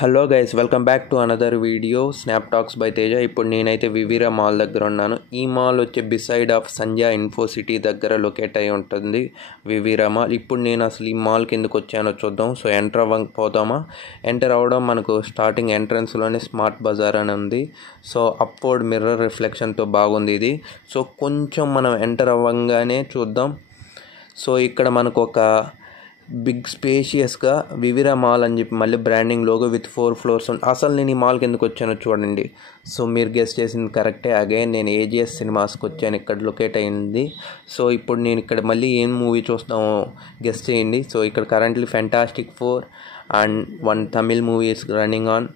Hello guys, welcome back to another video snap talks by Teja. ఇప్పుడు నేనైతే వివిరా mall దగ్గర ఉన్నాను. ఈ మాల్ వచ్చి beside of Sandhya info city దగ్గర లొకేట్ అయి ఉంటుంది వివిరా మాల్. ఇప్పుడు నేను అసలు ఈ మాల్కి ఎందుకు వచ్చానో చూద్దాం. సో పోదామా? ఎంటర్ అవ్వడం మనకు స్టార్టింగ్ ఎంట్రన్స్లోనే స్మార్ట్ బజార్ అని ఉంది. సో అప్వర్డ్ మిర్రర్ రిఫ్లెక్షన్తో బాగుంది ఇది. సో కొంచెం మనం ఎంటర్ అవ్వగానే చూద్దాం. సో ఇక్కడ మనకు ఒక బిగ్ స్పేషియస్గా వివిరా మాల్ అని చెప్పి మళ్ళీ బ్రాండింగ్ లోగో విత్ 4 floors ఉంది. అసలు నేను ఈ మాల్కి ఎందుకు వచ్చానో చూడండి. సో మీరు గెస్ట్ చేసింది కరెక్టే. అగైన్ నేను ఏజిఎస్ సినిమాస్కి వచ్చాను, ఇక్కడ లొకేట్ అయింది. సో ఇప్పుడు నేను ఇక్కడ మళ్ళీ ఏం మూవీ చూస్తామో గెస్ట్ చేయండి. సో ఇక్కడ currently fantastic 4 and 1 Tamil movie is running on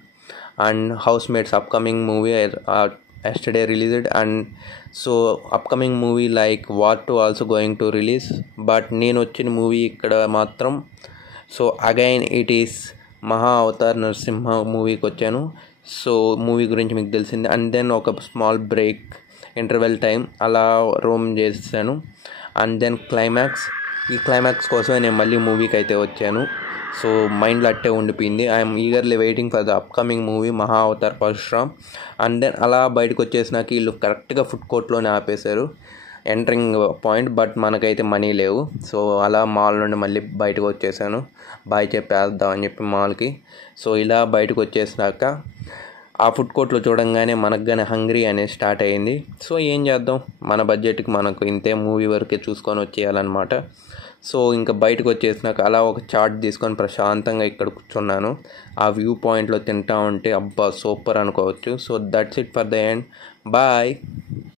and Housemates upcoming movie yesterday released, and so upcoming movie like War 2 also going to release. But నేను వచ్చిన మూవీ ఇక్కడ మాత్రం సో అగైన్ ఇట్ ఈస్ మహా Avatar Narasimha మూవీకి వచ్చాను. So movie గురించి మీకు తెలిసింది. అండ్ దెన్ ఒక స్మాల్ బ్రేక్ ఇంటర్వెల్ టైం అలా రోమ్ చేశాను. అండ్ దెన్ ఈ క్లైమాక్స్ కోసమే నేను మళ్ళీ మూవీకి అయితే వచ్చాను. సో మైండ్లో అట్టే ఉండిపోయింది. I'm eagerly waiting for the upcoming movie మహా అవతార్ పరశురామ్. అండ్ దెన్ అలా బయటకు వచ్చేసినాక వీళ్ళు కరెక్ట్గా ఫుడ్ కోర్ట్లోనే ఆపేశారు ఎంటరింగ్ పాయింట్. బట్ మనకైతే మనీ లేవు. సో అలా మాల్ నుండి మళ్ళీ బయటకు వచ్చేసాను, బాయ్ చెప్పేద్దాం అని చెప్పి మాల్కి. సో ఇలా బయటకు వచ్చేసినాక ఆ ఫుడ్ కోర్ట్లో చూడంగానే మనకు కానీ హంగ్రీ అనేది స్టార్ట్ అయ్యింది. సో ఏం చేద్దాం, మన బడ్జెట్కి మనకు ఇంతే మూవీ వరకే చూసుకొని వచ్చేయాలన్నమాట. సో ఇంకా బయటకు వచ్చేసినాక అలా ఒక చార్ట్ తీసుకొని ప్రశాంతంగా ఇక్కడ కూర్చున్నాను. ఆ వ్యూ పాయింట్లో తింటా ఉంటే అబ్బా సూపర్ అనుకోవచ్చు. So that's it for the end. Bye.